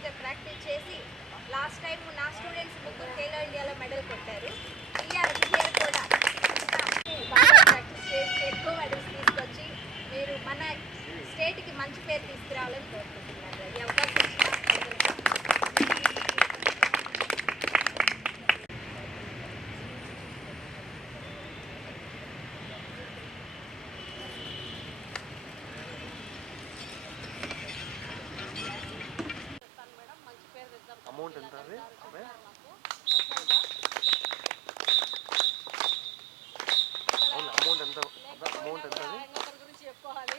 అయితే ప్రాక్టీస్ చేసి last time నా స్టూడెంట్స్ ముగ్గురు ఖేలో ఇండియాలో మెడల్ కొట్టారు. ఇయర్ ఇయర్ కూడా బాగా ప్రాక్టీస్ చేసి ఎక్కువ మెడల్స్ తీసుకొచ్చి మీరు మన స్టేట్కి మంచి పేరు తీసుకురావాలని కోరుకుంటున్నారు ఈ అవకాశం ఇచ్చిన అందరికీ. అమౌంట్ ఎంత అది అవే అవును అమౌంట్ ఎంత అమౌంట్ ఎంత అది అతని గురించి చెప్పుకోవాలి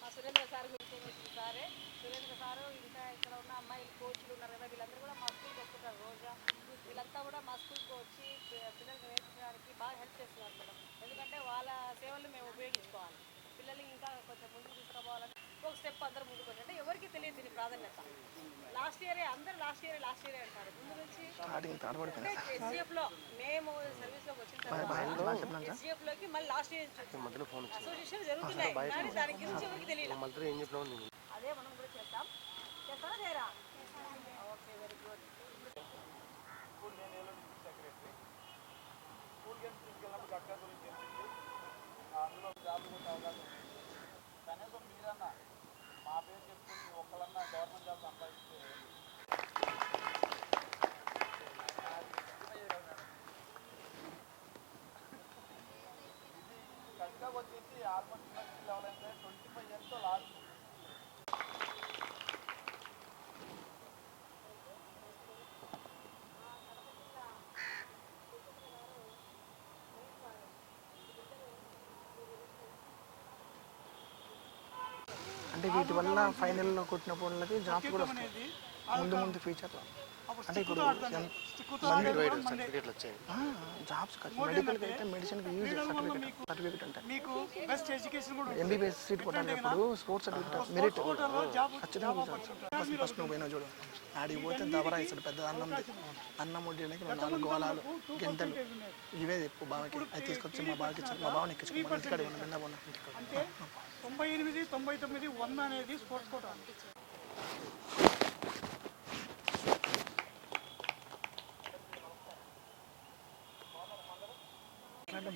మా సురేంద్ర సార్ గురించి ఏం వచ్చింది సారే సురేంద్ర సారు ఇంకా ఇక్కడ ఉన్న అమ్మాయిలు కోచ్లు ఉన్నారు కదా వీళ్ళందరూ కూడా మా స్కూల్కి వస్తుంటారు రోజా వీళ్ళంతా కూడా మా స్కూల్కి వచ్చి పి- పిల్లల్ని నేర్పించడానికి బాగా హెల్ప్ చేస్తున్నారు మేడం ఎందుకంటే వాళ్ళ సేవలు మేము ఉపయోగించుకోవాలి పిల్లల్ని ఇంకా కొంచెం ముందుకు తీసుకుపోవాలని ఒక స్టెప్ అందరూ ముందుకు వచ్చి అంటే ఎవరికి ప్రాధాన్యత లాస్ట్ ఇయరే అందరూ లాస్ట్ ఇయరే లాస్ట్ ఇయరే అంటారు. ముందు నుంచి ఎస్జిఎఫ్లో మేము సర్వీస్లోకి వచ్చిన తర్వాత ఎస్జిఎఫ్లోకి మళ్ళీ లాస్ట్ ఇయర్ మధ్యలో ఫోన్ వచ్చింది. అసోసియేషన్ జరుగుతున్నాయి. కానీ దాని గురించి ఎవరికి తెలియదు అదే మనం కూడా చేద్దాం. చేస్తారా చేయరా? ఓకే వెరీ గుడ్ గవర్నమెంట్ అంటే వీటి వల్ల ఫైనల్లో కొట్టిన వాళ్ళకి జాబ్స్ కూడా వస్తాయి. ముందు ముందు ఫ్యూచర్లో అంటే ఇప్పుడు సర్టిఫికేట్లు వచ్చాయి. జాబ్స్ మెడికల్కి అయితే మెడిసిన్కి యూజ్ సర్టిఫికేట్ సర్టిఫికేట్ అంటే. మీకు బెస్ట్ ఎడ్యుకేషన్ కూడా ఎంబీబీఎస్ సీట్ కొట్టాలన్నప్పుడు స్పోర్ట్స్ సర్టిఫికేట్ మెరిట్ ఖచ్చితంగా అవుతుంది ఫస్ట్ నువ్వు పోయినా చూడు. ఆడికి పోతే దబరా ఇస్తాడు పెద్ద అన్నం అన్నం వడ్డీలకి రెండు నాలుగు గోళాలు గింతలు. ఇవే చెప్పు బావకి. అది తీసుకొచ్చి మా బావకి ఇచ్చాను మా బావని ఇంటికాడ ఉన్నా నిన్న తొంభై ఎనిమిది తొంభై తొమ్మిది వంద అనేది స్పోర్ట్స్ కోట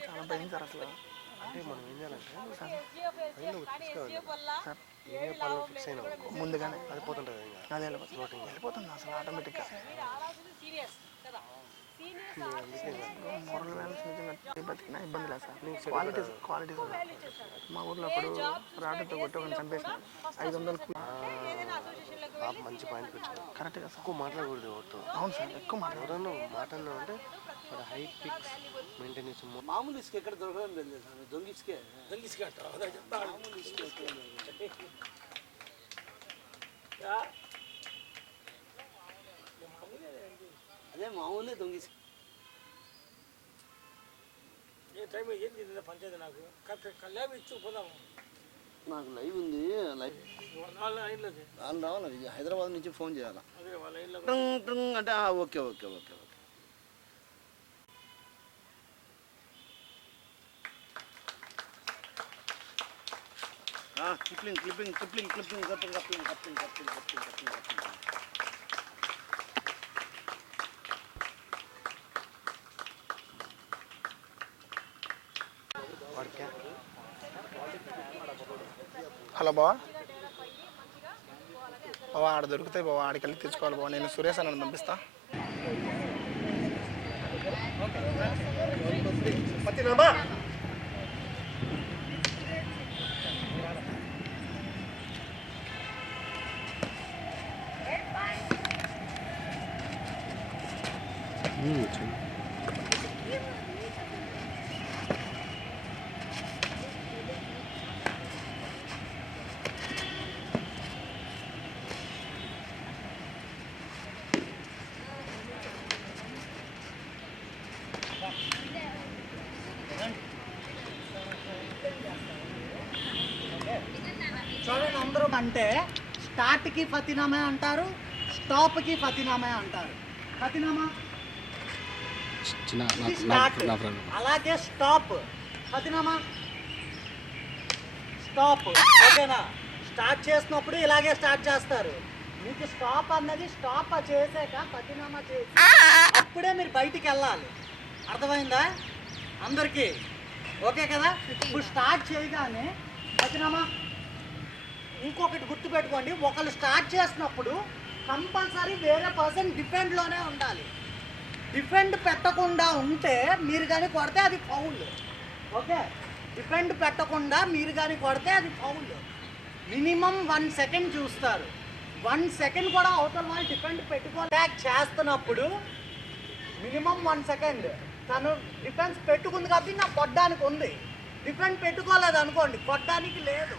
చాలా భయం సార్ అసలు. అంటే మనం ఏం చేయాలంటే ముందుగానే అది పోతుంటుంది అదే వెళ్ళిపోతుంది. వెళ్ళిపోతుంది అసలు ఆటోమేటిక్గా మీరు ఆడాల్సింది సీరియస్ కదా సీనియర్స్ మోరల్ వాల్యూస్ నిజంగా బతికినా ఇబ్బంది లేదు సార్ క్వాలిటీస్ క్వాలిటీస్ మా ఊర్లో అప్పుడు రాటుతో కొట్టి ఒకరిని చంపేసిన ఐదు వందలు ఏదైనా మంచి పాయింట్ వచ్చింది కరెక్ట్గా సార్ ఎక్కువ మాట్లాడకూడదు ఎవరితో అవును సార్ ఎక్కువ మాట్లాడను ఎవరన్నా మాట్లాడినా అంటే హై పిక్స్ మెయింటెనెన్స్ మామూలు ఇసుక ఎక్కడ దొరకడం లేదు సార్ దొంగ ఇసుకే దొంగ ఇసుక మామూలు ఇసుక అదే మామూలే దొంగ ఇసుక ఏ టైం ఏంది పంచాయతీ నాకు. కరెక్ట్ కళ్యాణ్ ఇచ్చు పోదాము. నాకు లైవ్ ఉంది లైవ్. వాళ్ళు రావాలి హైదరాబాద్ నుంచి ఫోన్ చేయాలా? ట్రంగ్ ట్రంగ్ అంటే okay okay okay okay. Clipping clipping clipping clipping cupping cupping cupping cupping cupping cupping cupping బావా? బావా ఆడ దొరుకుతాయి బావా ఆడికి వెళ్ళి తెచ్చుకోవాలి బావా. నేను సురేష్ అని పంపిస్తా. చూడండి అంటే స్టార్ట్కి ఫతినామా అంటారు స్టాప్కి ఫతినామా అంటారు. ఫతినామా? ఇది స్టార్ట్. అలాగే స్టాప్. ఫతినామా? స్టాప్. ఓకేనా? స్టార్ట్ చేసినప్పుడు ఇలాగే స్టార్ట్ చేస్తారు. మీకు స్టాప్ అన్నది స్టాప్ చేసాక పతినామా చేసి అప్పుడే మీరు బయటికి వెళ్ళాలి. అర్థమైందా? అందరికీ. ఓకే కదా? ఇప్పుడు స్టార్ట్ చేయగానే పతినామా ఇంకొకటి గుర్తుపెట్టుకోండి ఒకళ్ళు స్టార్ట్ చేసినప్పుడు కంపల్సరీ వేరే పర్సన్ డిఫెండ్లోనే ఉండాలి. డిఫెండ్ పెట్టకుండా ఉంటే మీరు కానీ కొడితే అది ఫౌల్ ఓకే డిఫెండ్ పెట్టకుండా మీరు కానీ కొడితే అది ఫౌల్ మినిమం వన్ సెకండ్ చూస్తారు. వన్ సెకండ్ కూడా అవతల వాళ్ళు డిఫెండ్ పెట్టుకో అటాక్ చేస్తున్నప్పుడు మినిమం వన్ సెకండ్ తను డిఫెన్స్ పెట్టుకుంది కాబట్టి నా కొట్టడానికి ఉంది. డిఫెండ్ పెట్టుకోలేదు అనుకోండి కొట్టడానికి లేదు.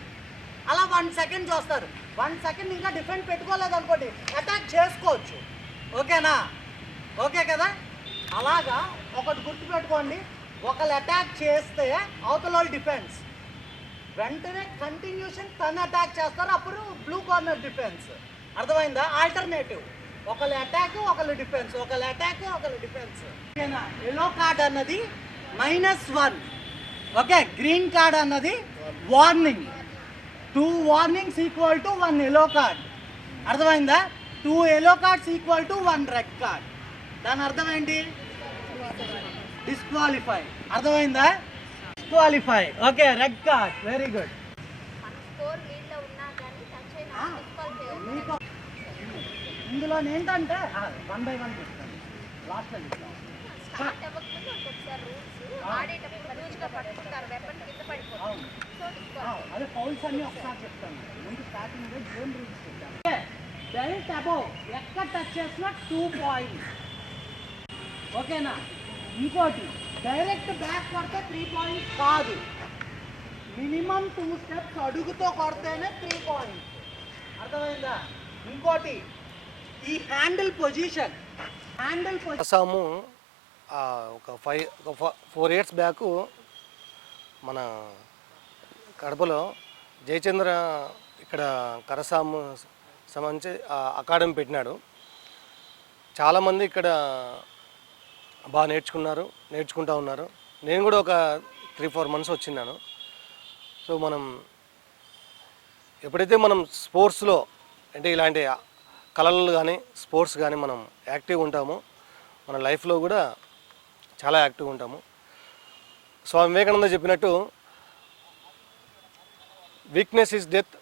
అలా వన్ సెకండ్ చూస్తారు. వన్ సెకండ్ ఇంకా డిఫెండ్ పెట్టుకోలేదు అనుకోండి అటాక్ చేసుకోవచ్చు. ఓకేనా? ఓకే కదా? అలాగా ఒకటి గుర్తుపెట్టుకోండి ఒకళ్ళు అటాక్ చేస్తే అవతల వాళ్ళు డిఫెన్స్ వెంటనే కంటిన్యూషన్ తను అటాక్ చేస్తారు అప్పుడు బ్లూ కార్నర్ డిఫెన్స్ అర్థమైందా? ఆల్టర్నేటివ్ ఒకళ్ళు అటాక్ ఒకళ్ళు డిఫెన్స్ ఒకళ్ళు అటాక్ ఒకళ్ళు డిఫెన్స్ ఓకేనా? ఎల్లో కార్డ్ అన్నది minus one okay? Green card అన్నది warning two warnings equal to one yellow card అర్థమైందా? Two yellow cards equal to one red card దాని అర్థం ఏంటి? డిస్క్వాలిఫై అర్థమైందా? Disqualify okay red card very good ఇందులో ఏంటంటే వన్ బై వన్ చెప్తాను లాస్ట్లో చెప్తాను స్టార్ట్ అవ్వకముందు ఒక్కొక్కసారి రూల్స్ ఆడేటప్పుడు లూజ్గా పట్టుకుంటారు. వెపన్ కింద పడిపోతుంది అవును. సో డిస్క్వాలిఫై అదే పౌల్స్ అన్ని ఒకసారి చెప్తాను. ముందు స్టార్టింగ్ గేమ్ రూల్స్ చెప్తాను. బెల్ట్ అబౌవ్ ఎక్కడ టచ్ చేసినా టూ పాయింట్స్ ఓకేనా? ఇంకోటి డైరెక్ట్ బ్యాక్ కొడితే త్రీ పాయింట్స్ కాదు. మినిమం టూ స్టెప్స్ అడుగుతో కొడితేనే త్రీ పాయింట్స్ అర్థమైందా? ఇంకోటి ఈ హ్యాండిల్ పొజిషన్ హ్యాండిల్ పొజిషన్ అస్సాము ఒక ఫైవ్ ఒక ఫోర్ ఇయర్స్ బ్యాక్ మన కడపలో జయచంద్ర ఇక్కడ కరసాము సంబంధించి అకాడమీ పెట్టినాడు. చాలామంది ఇక్కడ బాగా నేర్చుకున్నారు నేర్చుకుంటా ఉన్నారు. నేను కూడా ఒక త్రీ ఫోర్ మంత్స్ వచ్చిన్నాను. సో మనం ఎప్పుడైతే మనం స్పోర్ట్స్లో అంటే ఇలాంటి కళలు కానీ స్పోర్ట్స్ కానీ మనం యాక్టివ్ ఉంటామో మన లైఫ్లో కూడా చాలా యాక్టివ్ ఉంటాము. స్వామి వివేకానంద చెప్పినట్టు weakness is death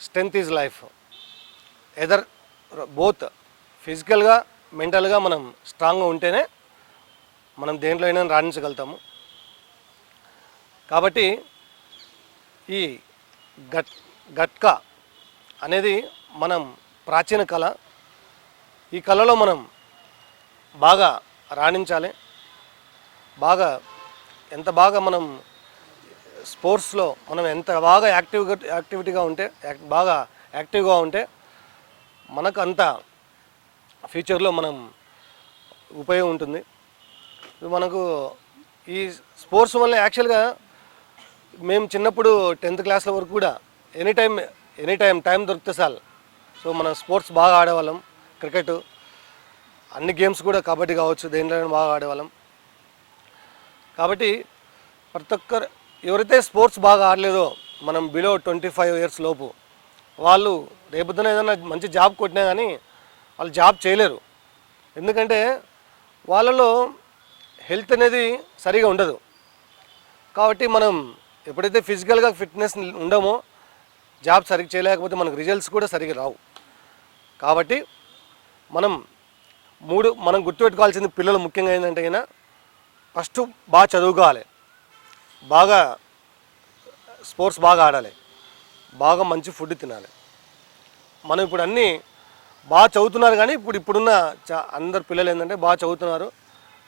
strength is life either both ఫిజికల్గా మెంటల్గా మనం స్ట్రాంగ్గా ఉంటేనే మనం దేంట్లో అయినా రాణించగలుగుతాము. కాబట్టి ఈ గట్ గట్కా అనేది మనం ప్రాచీన కళ. ఈ కళలో మనం బాగా రాణించాలి. బాగా ఎంత బాగా మనం స్పోర్ట్స్లో మనం ఎంత బాగా యాక్టివ్గా యాక్టివిటీగా ఉంటే బాగా యాక్టివ్గా ఉంటే మనకు అంత ఫ్యూచర్లో మనం ఉపయోగం ఉంటుంది. మనకు ఈ స్పోర్ట్స్ వల్ల యాక్చువల్గా మేము చిన్నప్పుడు టెన్త్ క్లాస్ల వరకు కూడా any time any time time దొరికితే చాలు. సో మనం స్పోర్ట్స్ బాగా ఆడేవాళ్ళం క్రికెట్ అన్ని గేమ్స్ కూడా కబడ్డీ కావచ్చు దేంట్లో బాగా ఆడేవాళ్ళం. కాబట్టి ప్రతి ఒక్కరు ఎవరైతే స్పోర్ట్స్ బాగా ఆడలేదో మనం బిలో ట్వంటీ ఫైవ్ ఇయర్స్ లోపు వాళ్ళు రేపొద్దున ఏదైనా మంచి జాబ్ కొట్టినా కానీ వాళ్ళు జాబ్ చేయలేరు. ఎందుకంటే వాళ్ళలో హెల్త్ అనేది సరిగా ఉండదు. కాబట్టి మనం ఎప్పుడైతే ఫిజికల్గా ఫిట్నెస్ ఉండమో జాబ్ సరిగ్గా చేయలేకపోతే మనకు రిజల్ట్స్ కూడా సరిగ్గా రావు. కాబట్టి మనం మూడు మనం గుర్తుపెట్టుకోవాల్సింది పిల్లలు ముఖ్యంగా ఏంటంటే అయినా ఫస్ట్ బాగా చదువుకోవాలి. బాగా స్పోర్ట్స్ బాగా ఆడాలి. బాగా మంచి ఫుడ్ తినాలి. మనం ఇప్పుడు అన్నీ బాగా చదువుతున్నారు కానీ ఇప్పుడు ఇప్పుడున్న చా అందరు పిల్లలు ఏంటంటే బాగా చదువుతున్నారు.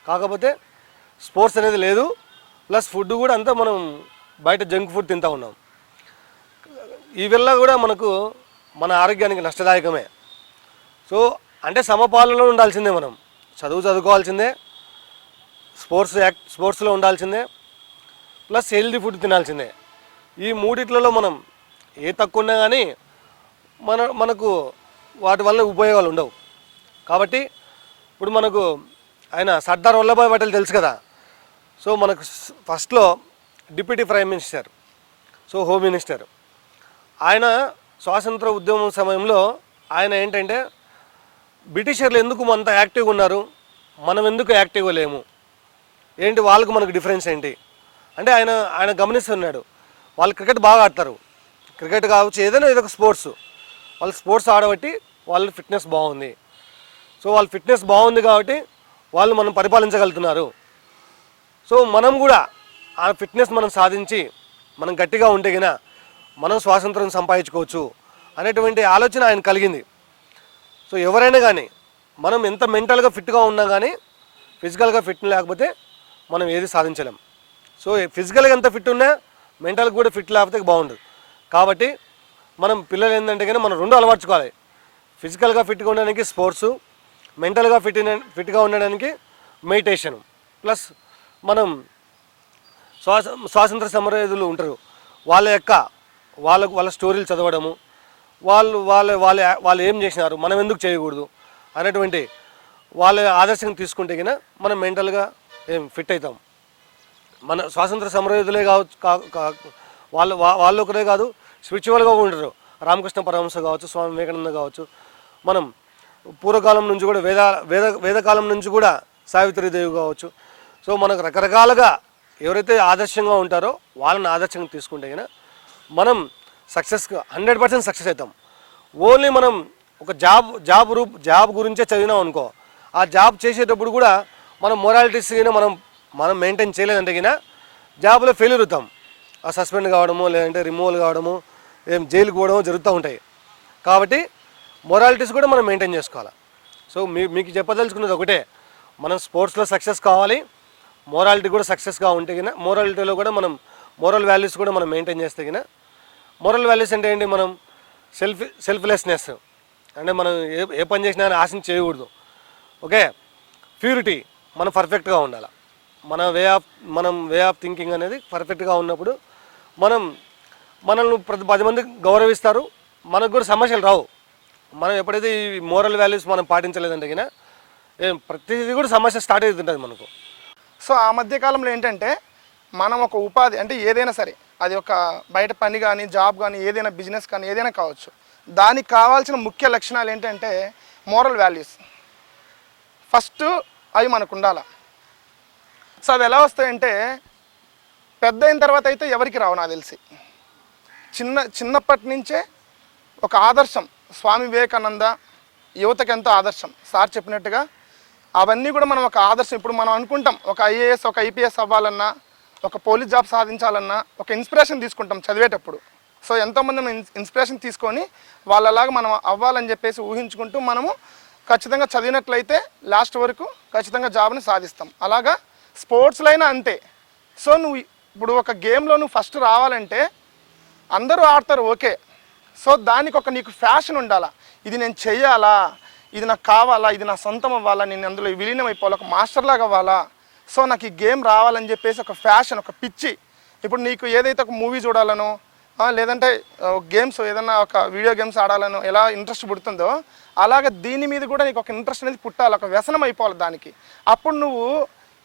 కాకపోతే స్పోర్ట్స్ అనేది లేదు. ప్లస్ ఫుడ్ కూడా అంతా మనం బయట జంక్ ఫుడ్ తింటూ ఉన్నాం. ఈ వల్ల కూడా మనకు మన ఆరోగ్యానికి నష్టదాయకమే. సో అంటే సమపాలనలో ఉండాల్సిందే మనం. చదువు చదువుకోవాల్సిందే. స్పోర్ట్స్ యాక్ట్ స్పోర్ట్స్లో ఉండాల్సిందే. ప్లస్ హెల్దీ ఫుడ్ తినాల్సిందే. ఈ మూడిట్లలో మనం ఏ తక్కువ ఉన్నా కానీ మన మనకు వాటి వల్ల ఉపయోగాలు ఉండవు. కాబట్టి ఇప్పుడు మనకు ఆయన సర్దార్ వల్లభాయ్ పటేల్ తెలుసు కదా. సో మనకు ఫస్ట్లో deputy prime minister so home minister. ఆయన స్వాతంత్ర ఉద్యమం సమయంలో ఆయన ఏంటంటే బ్రిటిషర్లు ఎందుకు అంత యాక్టివ్గా ఉన్నారు? మనం ఎందుకు యాక్టివ్గా లేము? ఏంటి వాళ్ళకు మనకు డిఫరెన్స్ ఏంటి? అంటే ఆయన ఆయన గమనిస్తున్నాడు వాళ్ళు క్రికెట్ బాగా ఆడతారు. క్రికెట్ కావచ్చు ఏదైనా ఏదో ఒక స్పోర్ట్స్. వాళ్ళు స్పోర్ట్స్ ఆడబట్టి వాళ్ళ ఫిట్నెస్ బాగుంది. సో వాళ్ళ ఫిట్నెస్ బాగుంది కాబట్టి వాళ్ళు మనం పరిపాలించగలుగుతున్నారు. సో మనం కూడా ఆ ఫిట్నెస్ మనం సాధించి మనం గట్టిగా ఉంటే గిన మనం స్వాతంత్రం సంపాదించుకోవచ్చు అనేటువంటి ఆలోచన ఆయన కలిగింది. సో ఎవరైనా కానీ మనం ఎంత మెంటల్గా ఫిట్గా ఉన్నా కానీ ఫిజికల్గా ఫిట్ లేకపోతే మనం ఏది సాధించలేం. సో ఫిజికల్గా ఎంత ఫిట్ ఉన్నా మెంటల్గా కూడా ఫిట్ లేకపోతే బాగుండదు. కాబట్టి మనం పిల్లలు ఏంటంటే కానీ మనం రెండు అలవర్చుకోవాలి. ఫిజికల్గా ఫిట్గా ఉండడానికి స్పోర్ట్స్ మెంటల్గా ఫిట్ ఫిట్గా ఉండడానికి మెడిటేషన్ ప్లస్ మనం స్వాస స్వాతంత్ర సమరయోధులు ఉంటారు. వాళ్ళ యొక్క వాళ్ళ వాళ్ళ స్టోరీలు చదవడము వాళ్ళు వాళ్ళ వాళ్ళ వాళ్ళు ఏం చేసినారు మనం ఎందుకు చేయకూడదు అనేటువంటి వాళ్ళ ఆదర్శం తీసుకుంటే గిన మనం మెంటల్గా ఏం ఫిట్ అవుతాం. మన స్వాతంత్ర సమరయోధులే కావచ్చు కా- కా- వాళ్ళు వాళ్ళు ఒకరే కాదు స్పిరిచువల్గా ఉంటారు రామకృష్ణ పరమహంస కావచ్చు స్వామి వివేకానంద కావచ్చు. మనం పూర్వకాలం నుంచి కూడా వేద వేద వేదకాలం నుంచి కూడా సావిత్రీదేవి కావచ్చు. సో మనకు రకరకాలుగా ఎవరైతే ఆదర్శంగా ఉంటారో వాళ్ళని ఆదర్శంగా తీసుకుంటే కనుక మనం సక్సెస్ హండ్రెడ్ పర్సెంట్ సక్సెస్ అవుతాం. ఓన్లీ మనం ఒక జాబ్ జాబ్ రూప్ జాబ్ గురించే చదివినాం అనుకో ఆ జాబ్ చేసేటప్పుడు కూడా మనం మొరాలిటీస్ కింద మనం మనం మెయింటైన్ చేయలేదంటే కినా జాబ్లో ఫెయిల్యూర్ అవుతాం. ఆ సస్పెండ్ కావడము లేదంటే రిమూవల్ కావడము ఏం జైలుకి పోవడము జరుగుతూ ఉంటాయి. కాబట్టి మొరాలిటీస్ కూడా మనం మెయింటైన్ చేసుకోవాలి. సో మీ మీకు చెప్పదలుచుకున్నది ఒకటే మనం స్పోర్ట్స్లో సక్సెస్ కావాలి మోరాలిటీ కూడా సక్సెస్గా ఉంటే గిన మోరాలిటీలో కూడా మనం మోరల్ వాల్యూస్ కూడా మనం మెయింటైన్ చేస్తే గిన మోరల్ వాల్యూస్ అంటే ఏంటి మనం? సెల్ఫ్ సెల్ఫ్లెస్నెస్ అంటే మనం ఏ ఏ పని చేసినా కానీ ఆశించి చేయకూడదు. ఓకే ప్యూరిటీ మనం పర్ఫెక్ట్గా ఉండాలి. మన వే ఆఫ్ మనం వే ఆఫ్ థింకింగ్ అనేది పర్ఫెక్ట్గా ఉన్నప్పుడు మనం మనల్ని ప్రతి పది మంది గౌరవిస్తారు. మనకు కూడా సమస్యలు రావు. మనం ఎప్పుడైతే ఈ మోరల్ వాల్యూస్ మనం పాటించలేదంటే ఏం ప్రతిదీ కూడా సమస్య స్టార్ట్ అవుతుంటుంది మనకు. సో ఆ మధ్య కాలంలో ఏంటంటే మనం ఒక ఉపాధి అంటే ఏదైనా సరే అది ఒక బయట పని కానీ జాబ్ కానీ ఏదైనా బిజినెస్ కానీ ఏదైనా కావచ్చు. దానికి కావాల్సిన ముఖ్య లక్షణాలు ఏంటంటే మోరల్ వాల్యూస్. ఫస్ట్ అవి మనకు ఉండాలి. సో అవి ఎలా వస్తాయంటే పెద్ద అయిన తర్వాత అయితే ఎవరికి రావు నాకు తెలిసి. చిన్న చిన్నప్పటి నుంచే ఒక ఆదర్శం. స్వామి వివేకానంద యువతకి ఎంతో ఆదర్శం. సార్ చెప్పినట్టుగా అవన్నీ కూడా మనం ఒక ఆదర్శం. ఇప్పుడు మనం అనుకుంటాం ఒక ఐఏఎస్ ఒక ఐపీఎస్ అవ్వాలన్నా ఒక పోలీస్ జాబ్ సాధించాలన్నా ఒక ఇన్స్పిరేషన్ తీసుకుంటాం చదివేటప్పుడు. సో ఎంతోమంది మనం ఇన్స్పిరేషన్ తీసుకొని వాళ్ళలాగా మనం అవ్వాలని చెప్పేసి ఊహించుకుంటూ మనము ఖచ్చితంగా చదివినట్లయితే లాస్ట్ వరకు ఖచ్చితంగా జాబ్ని సాధిస్తాం. అలాగా స్పోర్ట్స్లో అయినా అంతే. సో నువ్వు ఇప్పుడు ఒక గేమ్లో నువ్వు ఫస్ట్ రావాలంటే అందరూ ఆడతారు ఓకే. సో దానికి ఒక నీకు ఫ్యాషన్ ఉండాలా? ఇది నేను చెయ్యాలా? ఇది నాకు కావాలా? ఇది నా సొంతం అవ్వాలా? నేను అందులో విలీనం అయిపోవాలి ఒక మాస్టర్లాగా అవ్వాలా? సో నాకు ఈ గేమ్ రావాలని చెప్పేసి ఒక ఫ్యాషన్ ఒక పిచ్చి. ఇప్పుడు నీకు ఏదైతే ఒక మూవీ చూడాలనో లేదంటే గేమ్స్ ఏదైనా ఒక వీడియో గేమ్స్ ఆడాలనో ఎలా ఇంట్రెస్ట్ పుడుతుందో అలాగే దీని మీద కూడా నీకు ఒక ఇంట్రెస్ట్ అనేది పుట్టాలి ఒక వ్యసనం అయిపోవాలి దానికి. అప్పుడు నువ్వు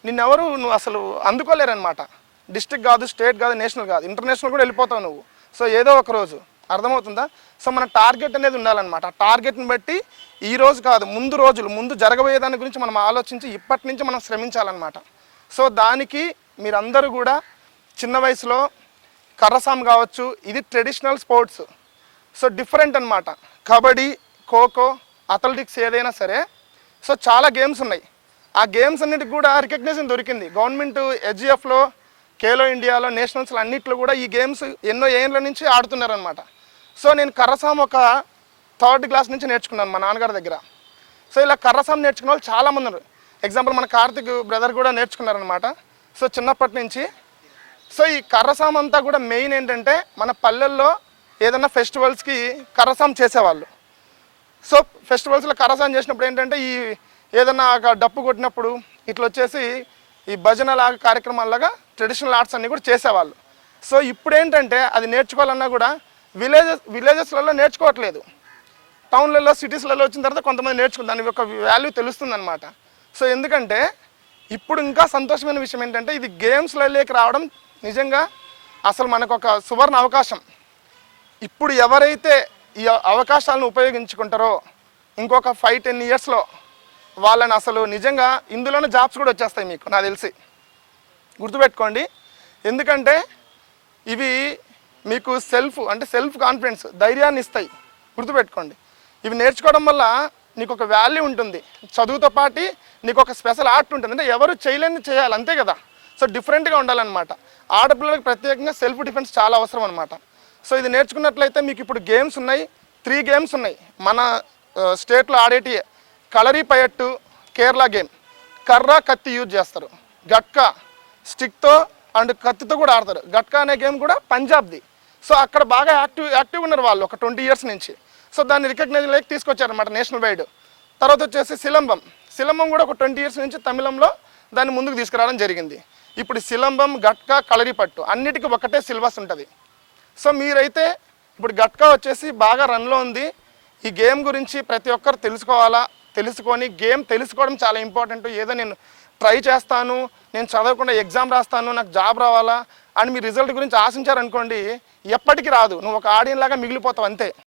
నిన్నెవరు నువ్వు అసలు అందుకోలేరనమాట డిస్టిక్ కాదు స్టేట్ కాదు నేషనల్ కాదు ఇంటర్నేషనల్ కూడా వెళ్ళిపోతావు నువ్వు. సో ఏదో ఒక రోజు అర్థమవుతుందా? సో మన టార్గెట్ అనేది ఉండాలన్నమాట. ఆ టార్గెట్ని బట్టి ఈ రోజు కాదు ముందు రోజులు ముందు జరగబోయే దాని గురించి మనం ఆలోచించి ఇప్పటి నుంచి మనం శ్రమించాలన్నమాట. సో దానికి మీరందరూ కూడా చిన్న వయసులో కర్రసాం కావచ్చు ఇది ట్రెడిషనల్ స్పోర్ట్స్. సో డిఫరెంట్ అన్నమాట. కబడ్డీ ఖోఖో అథ్లెటిక్స్ ఏదైనా సరే సో చాలా గేమ్స్ ఉన్నాయి. ఆ గేమ్స్ అన్నిటికి కూడా రికగ్నేషన్ దొరికింది. గవర్నమెంట్ హెచ్జిఎఫ్లో కేలో ఇండియాలో నేషనల్స్లో అన్నిట్లో కూడా ఈ గేమ్స్ ఎన్నో ఏళ్ళ నుంచి ఆడుతున్నారనమాట సో నేను కర్రసాం ఒక థర్డ్ క్లాస్ నుంచి నేర్చుకున్నాను మా నాన్నగారి దగ్గర. సో ఇలా కర్రసాం నేర్చుకున్న వాళ్ళు చాలామంది ఉన్నారు. ఎగ్జాంపుల్ మన కార్తిక్ బ్రదర్ కూడా నేర్చుకున్నారనమాట సో చిన్నప్పటి నుంచి. సో ఈ కర్రసాం అంతా కూడా మెయిన్ ఏంటంటే మన పల్లెల్లో ఏదైనా ఫెస్టివల్స్కి కర్రసాం చేసేవాళ్ళు. సో ఫెస్టివల్స్లో కర్రసాం చేసినప్పుడు ఏంటంటే ఈ ఏదన్నా ఒక డప్పు కొట్టినప్పుడు ఇట్లా వచ్చేసి ఈ భజన లాగా కార్యక్రమాల్లాగా ట్రెడిషనల్ ఆర్ట్స్ అన్నీ కూడా చేసేవాళ్ళు. సో ఇప్పుడు ఏంటంటే అది నేర్చుకోవాలన్నా కూడా విలేజెస్ విలేజెస్లలో నేర్చుకోవట్లేదు. టౌన్లలో సిటీస్లలో వచ్చిన తర్వాత కొంతమంది నేర్చుకుంది దాని యొక్క వాల్యూ తెలుస్తుందన్నమాట. సో ఎందుకంటే ఇప్పుడు ఇంకా సంతోషమైన విషయం ఏంటంటే ఇది గేమ్స్లలోకి రావడం నిజంగా అసలు మనకు ఒక సువర్ణ అవకాశం. ఇప్పుడు ఎవరైతే ఈ అవకాశాలను ఉపయోగించుకుంటారో ఇంకొక ఫైవ్ టెన్ ఇయర్స్లో వాళ్ళని అసలు నిజంగా ఇందులోనే జాబ్స్ కూడా వచ్చేస్తాయి మీకు నాకు తెలిసి. గుర్తుపెట్టుకోండి. ఎందుకంటే ఇవి మీకు సెల్ఫ్ అంటే సెల్ఫ్ కాన్ఫిడెన్స్ ధైర్యాన్ని ఇస్తాయి. గుర్తుపెట్టుకోండి. ఇవి నేర్చుకోవడం వల్ల నీకు ఒక వాల్యూ ఉంటుంది. చదువుతో పాటు నీకు ఒక స్పెషల్ ఆర్ట్ ఉంటుంది. అంటే ఎవరు చేయలేని చేయాలి అంతే కదా. సో డిఫరెంట్గా ఉండాలన్నమాట. ఆడపిల్లలకు ప్రత్యేకంగా సెల్ఫ్ డిఫెన్స్ చాలా అవసరం అనమాట సో ఇది నేర్చుకున్నట్లయితే మీకు ఇప్పుడు గేమ్స్ ఉన్నాయి. త్రీ గేమ్స్ ఉన్నాయి. మన స్టేట్లో ఆడేటియే. కలరీ పయట్టు కేరళ గేమ్. కర్ర కత్తి యూజ్ చేస్తారు. గట్కా స్టిక్తో అండ్ కత్తితో కూడా ఆడతారు. గట్కా అనే గేమ్ కూడా పంజాబ్ది. సో అక్కడ బాగా యాక్టివ్ యాక్టివ్ ఉన్నారు వాళ్ళు ఒక ట్వంటీ ఇయర్స్ నుంచి. సో దాన్ని రికగ్నైజ్ లైక్ తీసుకొచ్చారనమాట నేషనల్ వైడ్. తర్వాత వచ్చేసి సిలంబం. సిలంబం కూడా ఒక ట్వంటీ ఇయర్స్ నుంచి తమిళంలో దాన్ని ముందుకు తీసుకురావడం జరిగింది. ఇప్పుడు సిలంబం గట్కా కలరీ పట్టు అన్నిటికీ ఒకటే సిలబస్ ఉంటుంది. సో మీరైతే ఇప్పుడు గట్కా వచ్చేసి బాగా రన్లో ఉంది. ఈ గేమ్ గురించి ప్రతి ఒక్కరు తెలుసుకోవాలా? తెలుసుకొని గేమ్ తెలుసుకోవడం చాలా ఇంపార్టెంట్. ఏదో నేను ట్రై చేస్తాను నేను చదవకుండా ఎగ్జామ్ రాస్తాను నాకు జాబ్ రావాలా అని మీ రిజల్ట్ గురించి ఆశించారనుకోండి ఎప్పటికీ రాదు. నువ్వు ఒక ఆడియన్ లాగా మిగిలిపోతావు అంతే.